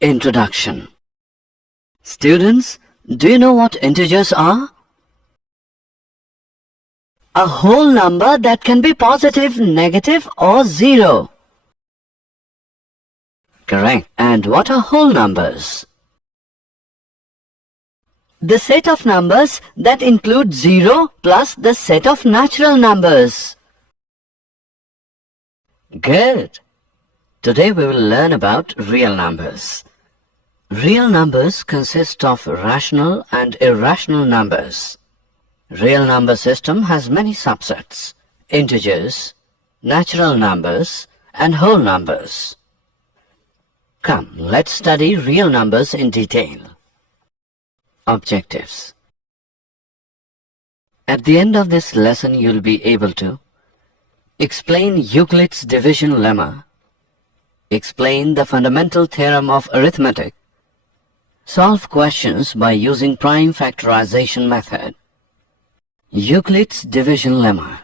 Introduction. Students, do you know what integers are? A whole number that can be positive, negative or zero. Correct. And what are whole numbers? The set of numbers that include 0 plus the set of natural numbers. Good. Today we will learn about real numbers. Real numbers consist of rational and irrational numbers. Real number system has many subsets: integers, natural numbers, and whole numbers. Come, let's study real numbers in detail. Objectives. At the end of this lesson, you'll be able to explain Euclid's division lemma, explain the fundamental theorem of arithmetic, solve questions by using prime factorization method. Euclid's division lemma.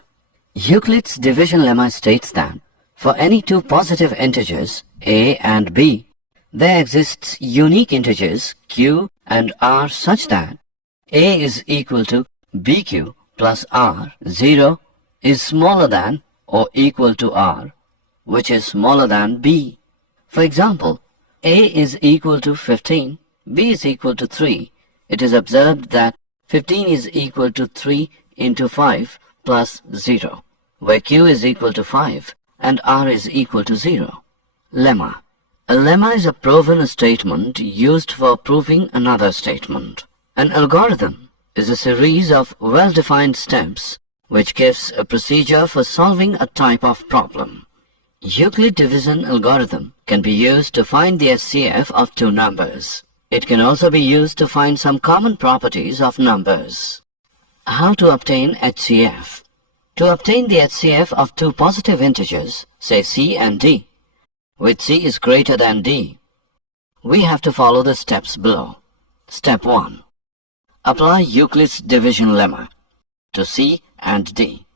Euclid's division lemma states that for any two positive integers, a and b, there exists unique integers q and r such that a is equal to bq plus r. 0 is smaller than or equal to r, which is smaller than b. For example, a is equal to 15, b is equal to 3. It is observed that 15 is equal to 3 into 5 plus 0, where q is equal to 5 and r is equal to 0. Lemma. A lemma is a proven statement used for proving another statement. An algorithm is a series of well-defined steps which gives a procedure for solving a type of problem. Euclid division algorithm can be used to find the HCF of two numbers. It can also be used to find some common properties of numbers. How to obtain HCF? To obtain the HCF of two positive integers, say c and d, which c is greater than d, we have to follow the steps below. Step 1. Apply Euclid's division lemma to c and d.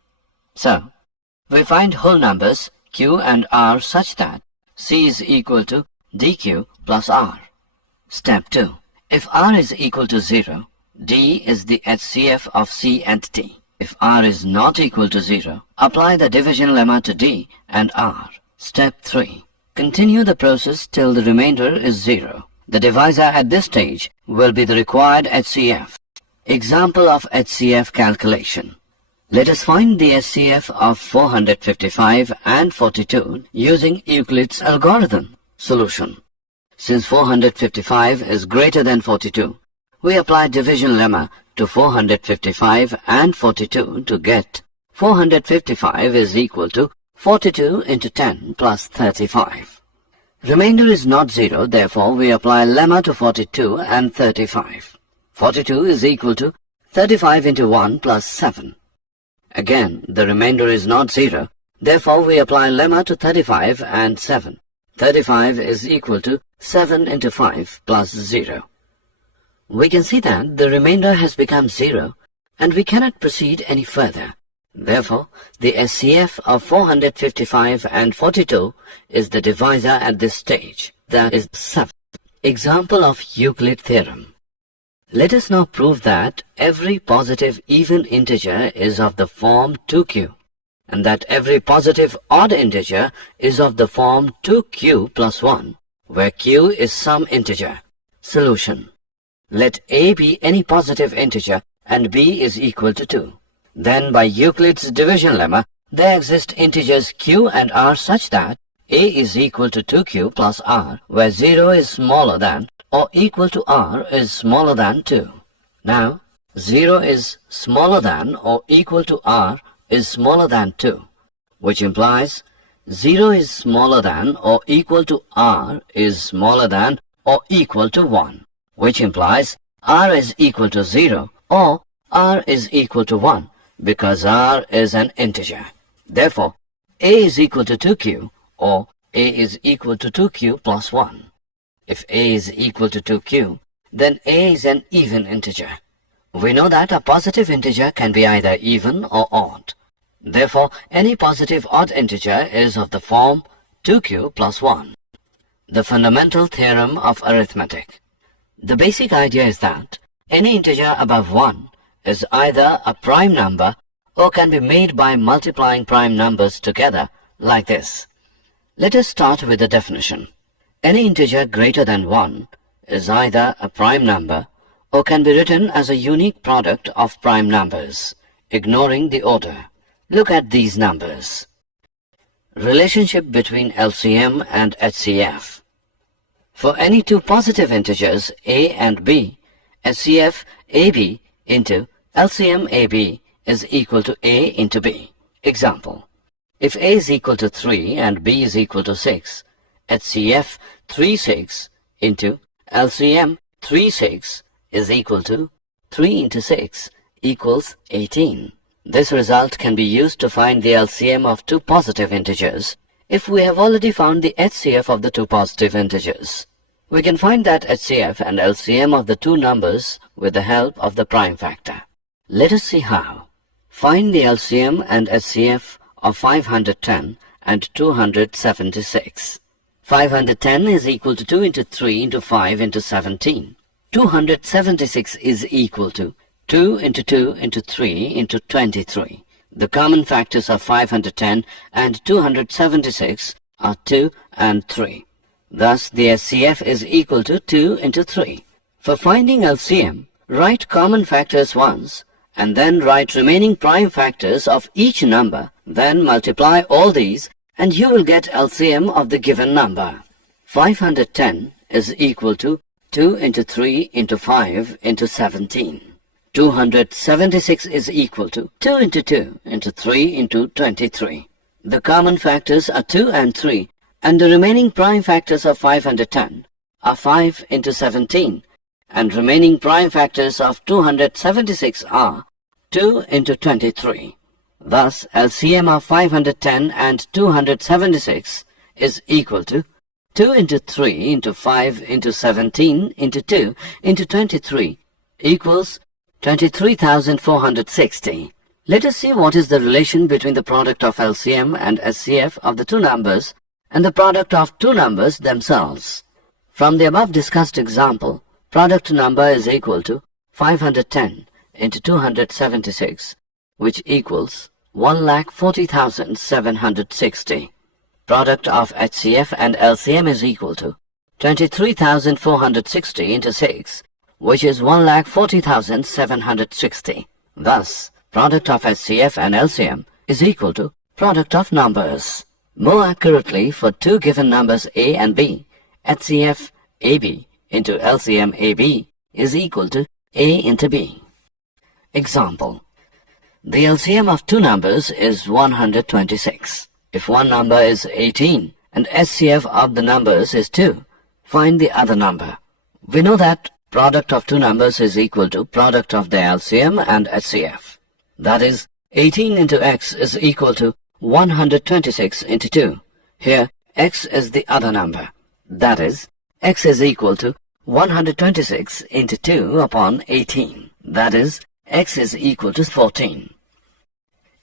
So, we find whole numbers q and r such that c is equal to dq plus r. Step 2. If r is equal to 0, d is the HCF of c and d. If r is not equal to 0, apply the division lemma to d and r. Step 3. Continue the process till the remainder is 0. The divisor at this stage will be the required HCF. Example of HCF calculation. Let us find the HCF of 455 and 42 using Euclid's algorithm. Solution. Since 455 is greater than 42, we apply division lemma to 455 and 42 to get 455 is equal to 42 into 10 plus 35. Remainder is not 0, therefore we apply lemma to 42 and 35. 42 is equal to 35 into 1 plus 7. Again, the remainder is not 0, therefore we apply lemma to 35 and 7. 35 is equal to 7 into 5 plus 0. We can see that the remainder has become 0 and we cannot proceed any further. Therefore, the HCF of 455 and 42 is the divisor at this stage, that is 7. Example of Euclid theorem. Let us now prove that every positive even integer is of the form 2q, and that every positive odd integer is of the form 2q plus 1, where q is some integer. Solution. Let a be any positive integer and b is equal to 2. Then by Euclid's division lemma, there exist integers q and r such that a is equal to 2q plus r, where 0 is smaller than or equal to r is smaller than 2. Now, 0 is smaller than or equal to r is smaller than 2, which implies 0 is smaller than or equal to r is smaller than or equal to 1, which implies r is equal to 0 or r is equal to 1, because r is an integer. Therefore, a is equal to 2q or a is equal to 2q plus 1. If a is equal to 2q, then a is an even integer. We know that a positive integer can be either even or odd. Therefore, any positive odd integer is of the form 2q plus 1. The fundamental theorem of arithmetic. The basic idea is that any integer above 1 is either a prime number or can be made by multiplying prime numbers together like this. Let us start with the definition. Any integer greater than 1 is either a prime number or can be written as a unique product of prime numbers, ignoring the order. Look at these numbers. Relationship between LCM and HCF. For any two positive integers a and b, HCF ab into LCM ab is equal to a into b. Example: if a is equal to 3 and b is equal to 6, HCF 36 into LCM 36 is equal to 3 into 6 equals 18. This result can be used to find the LCM of two positive integers if we have already found the HCF of the two positive integers. We can find that HCF and LCM of the two numbers with the help of the prime factor. Let us see how. Find the LCM and HCF of 510 and 276. 510 is equal to 2 into 3 into 5 into 17. 276 is equal to 2 into 2 into 3 into 23. The common factors of 510 and 276 are 2 and 3. Thus, the HCF is equal to 2 into 3. For finding LCM, write common factors once, and then write remaining prime factors of each number. Then multiply all these, and you will get LCM of the given number. 510 is equal to 2 into 3 into 5 into 17. 276 is equal to 2 into 2 into 3 into 23. The common factors are 2 and 3, and the remaining prime factors of 510 are 5 into 17, and remaining prime factors of 276 are 2 into 23. Thus, LCM of 510 and 276 is equal to 2 into 3 into 5 into 17 into 2 into 23 equals 23,460. Let us see what is the relation between the product of LCM and HCF of the two numbers and the product of two numbers themselves. From the above discussed example, product number is equal to 510 into 276, which equals 1,40,760. Product of HCF and LCM is equal to 23,460 into 6, which is 1,40,760. Thus, product of HCF and LCM is equal to product of numbers. More accurately, for two given numbers a and b, HCF ab into LCM ab is equal to a into b. Example: the LCM of two numbers is 126. If one number is 18 and HCF of the numbers is 2, find the other number. We know that product of two numbers is equal to product of the LCM and HCF. That is, 18 into x is equal to 126 into 2. Here, x is the other number. That is, x is equal to 126 into 2 upon 18. That is, x is equal to 14.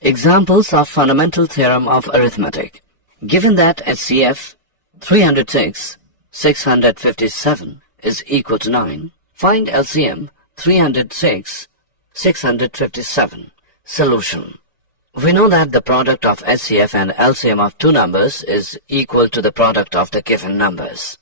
Examples of fundamental theorem of arithmetic. Given that HCF 306, 657 is equal to 9, find LCM 306, 657. Solution. We know that the product of HCF and LCM of two numbers is equal to the product of the given numbers.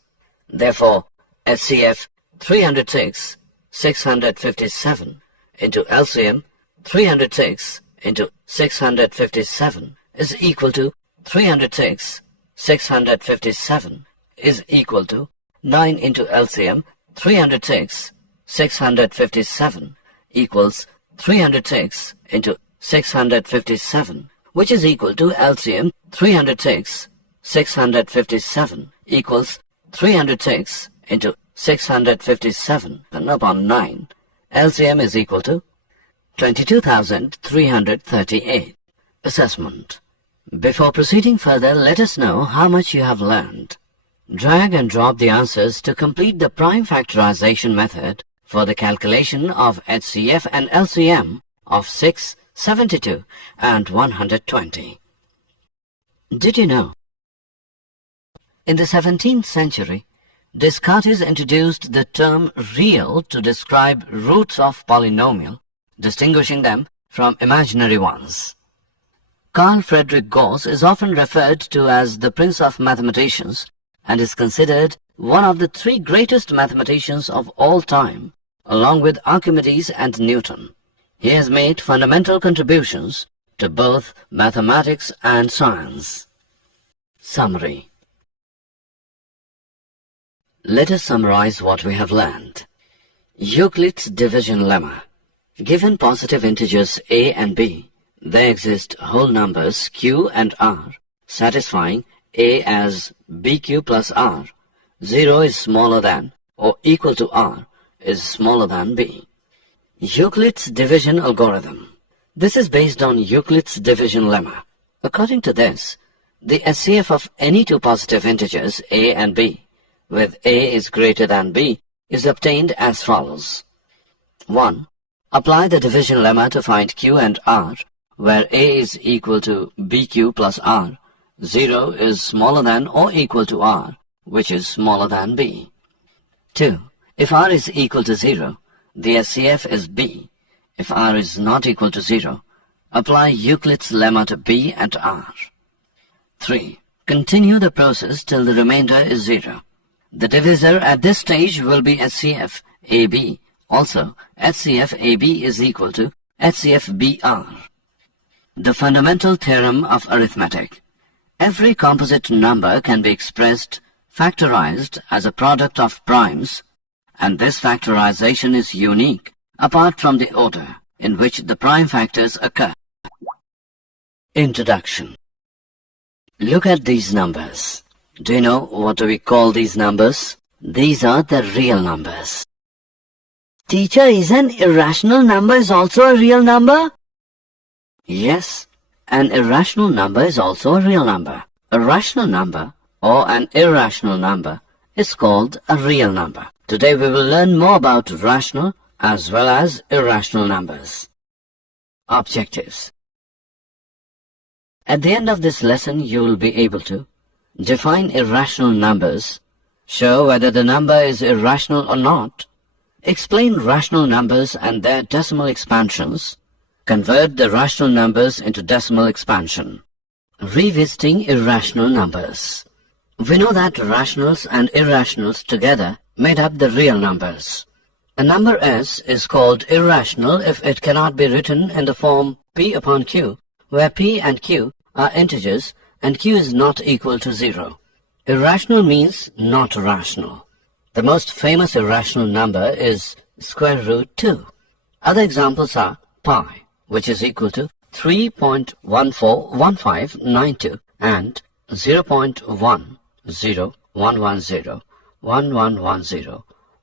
Therefore, HCF 306, 657 into LCM 306 into 657 is equal to 306, 657 is equal to 9 into LCM 306, 657 equals 306 into 657, which is equal to LCM 306, 657 equals 306 into 657 upon 9. LCM is equal to 22,338. Assessment. Before proceeding further, let us know how much you have learned. Drag and drop the answers to complete the prime factorization method for the calculation of HCF and LCM of 6, 72 and 120. Did you know In the 17th century, Descartes introduced the term real to describe roots of polynomial, distinguishing them from imaginary ones. Carl Friedrich Gauss is often referred to as the Prince of Mathematicians and is considered one of the three greatest mathematicians of all time, along with Archimedes and Newton. He has made fundamental contributions to both mathematics and science. Summary. Let us summarize what we have learned. Euclid's division lemma. Given positive integers a and b, there exist whole numbers q and r, satisfying a as bq plus r. 0 is smaller than or equal to r is smaller than b. Euclid's division algorithm. This is based on Euclid's division lemma. According to this, the SCF of any two positive integers a and b, with a is greater than b, is obtained as follows. 1. Apply the division lemma to find q and r, where a is equal to bq plus r. 0 is smaller than or equal to r, which is smaller than b. 2. If r is equal to 0, the SCF is b. If r is not equal to 0, apply Euclid's lemma to b and r. 3. Continue the process till the remainder is 0. The divisor at this stage will be SCF AB. Also, SCF AB is equal to SCF BR. The fundamental theorem of arithmetic. Every composite number can be expressed factorized as a product of primes, and this factorization is unique apart from the order in which the prime factors occur. Introduction. Look at these numbers. Do you know what do we call these numbers? These are the real numbers. Teacher, is an irrational number is also a real number? Yes, an irrational number is also a real number. A rational number or an irrational number is called a real number. Today we will learn more about rational as well as irrational numbers. Objectives. At the end of this lesson, you will be able to define irrational numbers, show whether the number is irrational or not, explain rational numbers and their decimal expansions, convert the rational numbers into decimal expansion. Revisiting irrational numbers. We know that rationals and irrationals together made up the real numbers. A number S is called irrational if it cannot be written in the form P upon Q, where P and Q are integers and Q is not equal to 0. Irrational means not rational. The most famous irrational number is square root 2. Other examples are pi, which is equal to 3.141592 and 0.101110, 1110,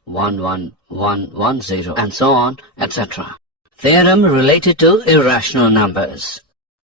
11110, and so on, etc. Theorem related to irrational numbers.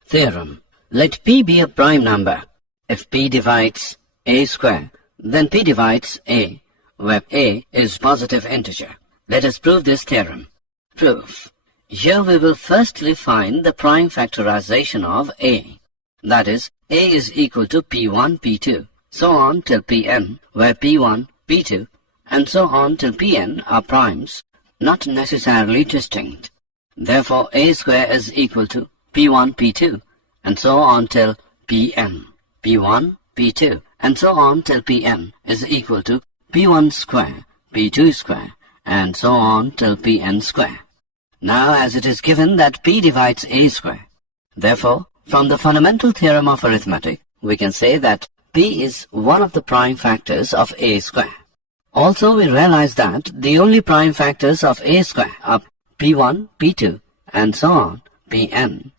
Theorem. Let P be a prime number. If P divides a square, then P divides a, where a is positive integer. Let us prove this theorem. Proof. Here we will firstly find the prime factorization of a. That is, a is equal to P1, P2, so on till Pn, where P1, P2, and so on till Pn are primes, not necessarily distinct. Therefore, a square is equal to P1, P2, and so on till Pn. P1, P2, and so on till Pn is equal to P1 square, P2 square, and so on till Pn square. Now, as it is given that P divides a square, therefore, from the fundamental theorem of arithmetic, we can say that P is one of the prime factors of a square. Also, we realize that the only prime factors of a square are P1, P2, and so on, Pn.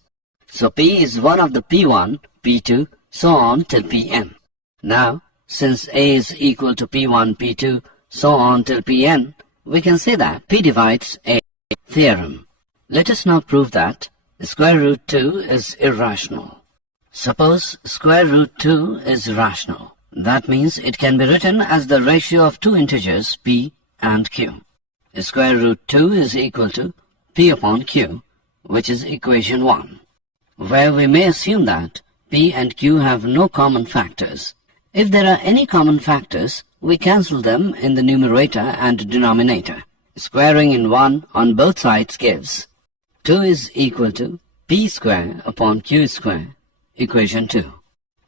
So P is one of the P1, P2, so on till Pn. Now, since a is equal to P1, P2, so on till Pn, we can say that P divides a. Theorem. Let us now prove that square root 2 is irrational. Suppose square root 2 is rational. That means it can be written as the ratio of two integers p and q. Square root 2 is equal to p upon q, which is equation 1, where we may assume that p and q have no common factors. If there are any common factors, we cancel them in the numerator and denominator. Squaring in 1 on both sides gives 2 is equal to p square upon q square, equation 2,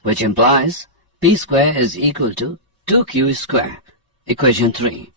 which implies p square is equal to 2q square, equation 3.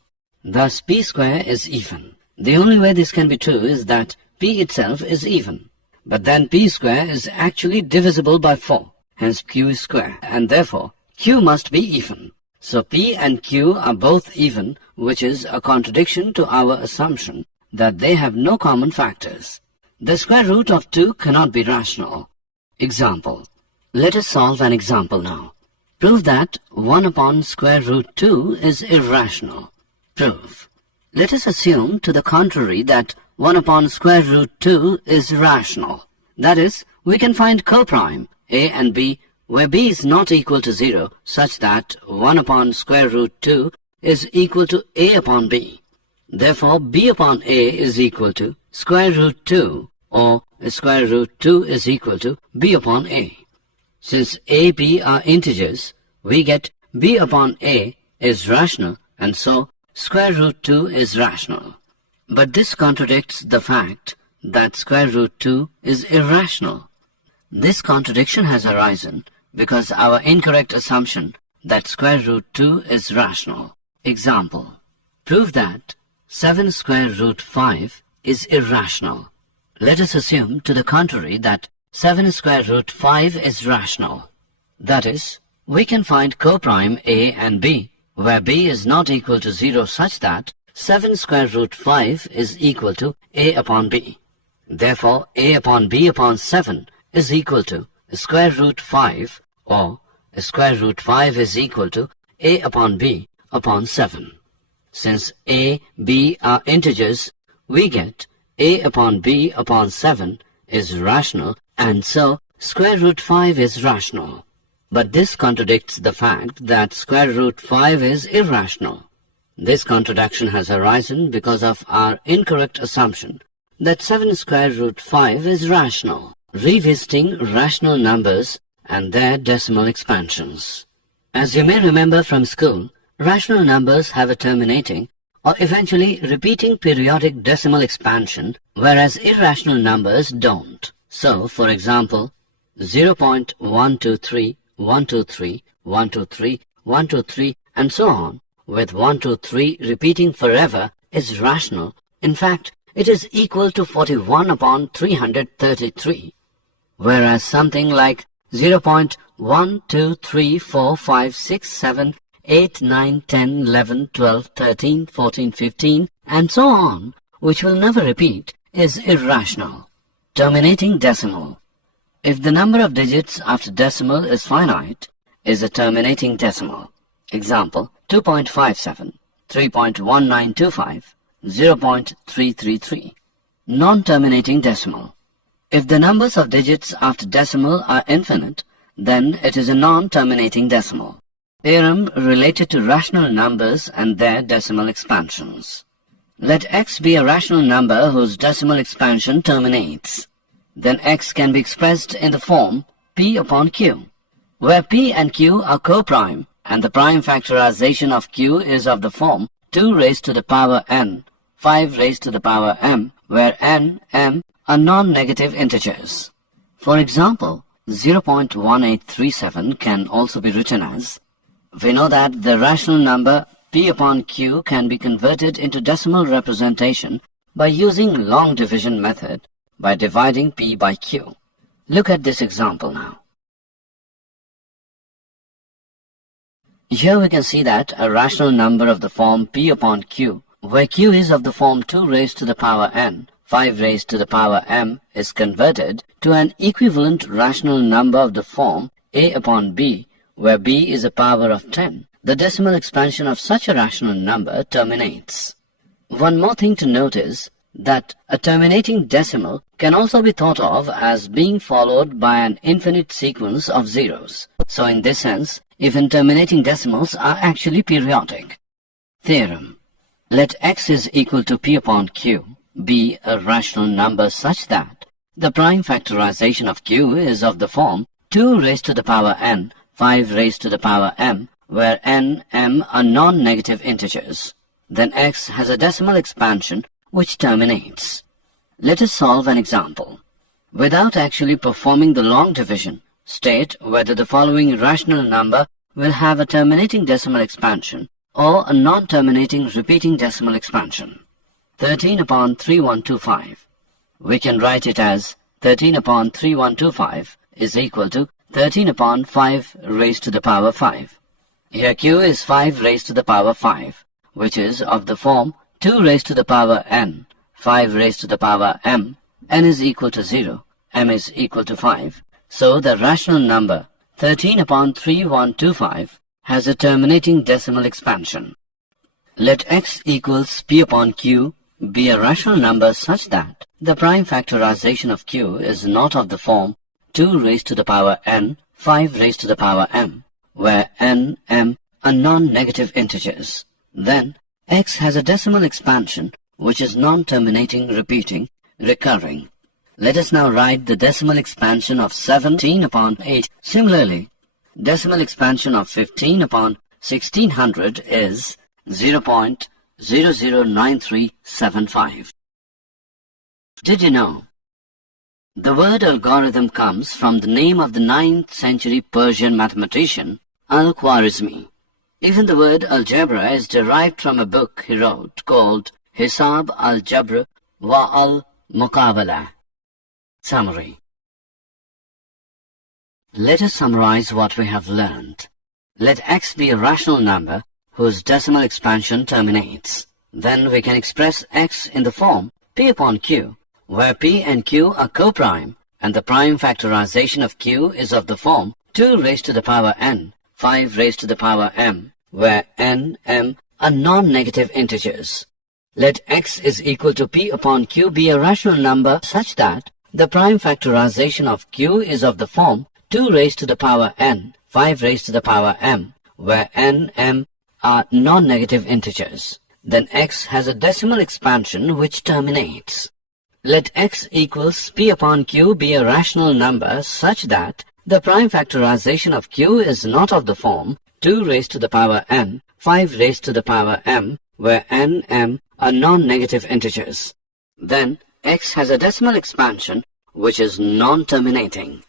Thus p square is even. The only way this can be true is that p itself is even. But then p square is actually divisible by 4, hence q is square, and therefore q must be even. So p and q are both even, which is a contradiction to our assumption that they have no common factors. The square root of 2 cannot be rational. Example. Let us solve an example now. Prove that 1 upon square root 2 is irrational. Prove. Let us assume to the contrary that 1 upon square root 2 is rational. That is, we can find coprime a and b where b is not equal to 0 such that 1 upon square root 2 is equal to a upon b. Therefore, b upon a is equal to square root 2 or square root 2 is equal to b upon a. Since a, b are integers, we get b upon a is rational and so square root 2 is rational. But this contradicts the fact that square root 2 is irrational. This contradiction has arisen because our incorrect assumption that square root 2 is rational. Example. Prove that 7 square root 5 is irrational. Let us assume to the contrary that 7 square root 5 is rational. That is, we can find coprime a and b where b is not equal to 0 such that 7 square root 5 is equal to a upon b. Therefore, a upon b upon 7 is equal to square root 5 or square root 5 is equal to a upon b upon 7. Since a, b are integers, we get a upon b upon 7 is rational and so square root 5 is rational. But this contradicts the fact that square root 5 is irrational. This contradiction has arisen because of our incorrect assumption that 7 square root 5 is rational. Revisiting rational numbers and their decimal expansions. As you may remember from school, rational numbers have a terminating or eventually repeating periodic decimal expansion, whereas irrational numbers don't. So, for example, 0.123, 123, 123, 123, and so on, with 123 repeating forever is rational. In fact, it is equal to 41 upon 333. Whereas something like 0.1, 2, 3, 4, 5, 6, 7, 8, 9, 10, 11, 12, 13, 14, 15, and so on, which will never repeat, is irrational. Terminating decimal. If the number of digits after decimal is finite, is a terminating decimal. Example, 2.57, 3.1925, 0.333. Non-terminating decimal. If the numbers of digits after decimal are infinite, then it is a non-terminating decimal. Theorem related to rational numbers and their decimal expansions. Let x be a rational number whose decimal expansion terminates. Then x can be expressed in the form p upon q, where p and q are coprime, and the prime factorization of q is of the form 2 raised to the power n, 5 raised to the power m, where n, m are non-negative integers. For example, 0.1837 can also be written as, we know that the rational number p upon q can be converted into decimal representation by using long division method by dividing p by q. Look at this example now. Here we can see that a rational number of the form p upon q, where q is of the form 2 raised to the power n, 5 raised to the power m, is converted to an equivalent rational number of the form a upon b, where b is a power of 10. The decimal expansion of such a rational number terminates. One more thing to note is that a terminating decimal can also be thought of as being followed by an infinite sequence of zeros. So in this sense, even terminating decimals are actually periodic. Theorem. Let x is equal to p upon q be a rational number such that the prime factorization of q is of the form 2 raised to the power n, 5 raised to the power m, where n, m are non-negative integers. Then x has a decimal expansion which terminates. Let us solve an example. Without actually performing the long division, state whether the following rational number will have a terminating decimal expansion or a non-terminating repeating decimal expansion. 13 upon 3125. We can write it as 13 upon 3125 is equal to 13 upon 5 raised to the power 5. Here q is 5 raised to the power 5, which is of the form 2 raised to the power n, 5 raised to the power m, n is equal to 0, m is equal to 5. So the rational number 13 upon 3125 has a terminating decimal expansion. Let x equals p upon q be a rational number such that the prime factorization of q is not of the form 2 raised to the power n, 5 raised to the power m, where n, m are non-negative integers. Then x has a decimal expansion which is non-terminating, repeating, recurring. Let us now write the decimal expansion of 17 upon 8. Similarly, decimal expansion of 15 upon 1600 is 0.009375. Did you know? The word algorithm comes from the name of the 9th century Persian mathematician Al-Khwarizmi. Even the word algebra is derived from a book he wrote called Hisab al-Jabr wa al-Muqabala. Summary. Let us summarize what we have learned. Let x be a rational number whose decimal expansion terminates. Then we can express x in the form p upon q, where p and q are co-prime, and the prime factorization of q is of the form 2 raised to the power n, 5 raised to the power m, where n, m are non-negative integers. Let x is equal to p upon q be a rational number such that the prime factorization of q is of the form 2 raised to the power n, 5 raised to the power m, where n, m are non-negative integers. Then x has a decimal expansion which terminates. Let x equals p upon q be a rational number such that the prime factorization of q is not of the form 2 raised to the power n, 5 raised to the power m, where n, m are non-negative integers. Then x has a decimal expansion which is non-terminating.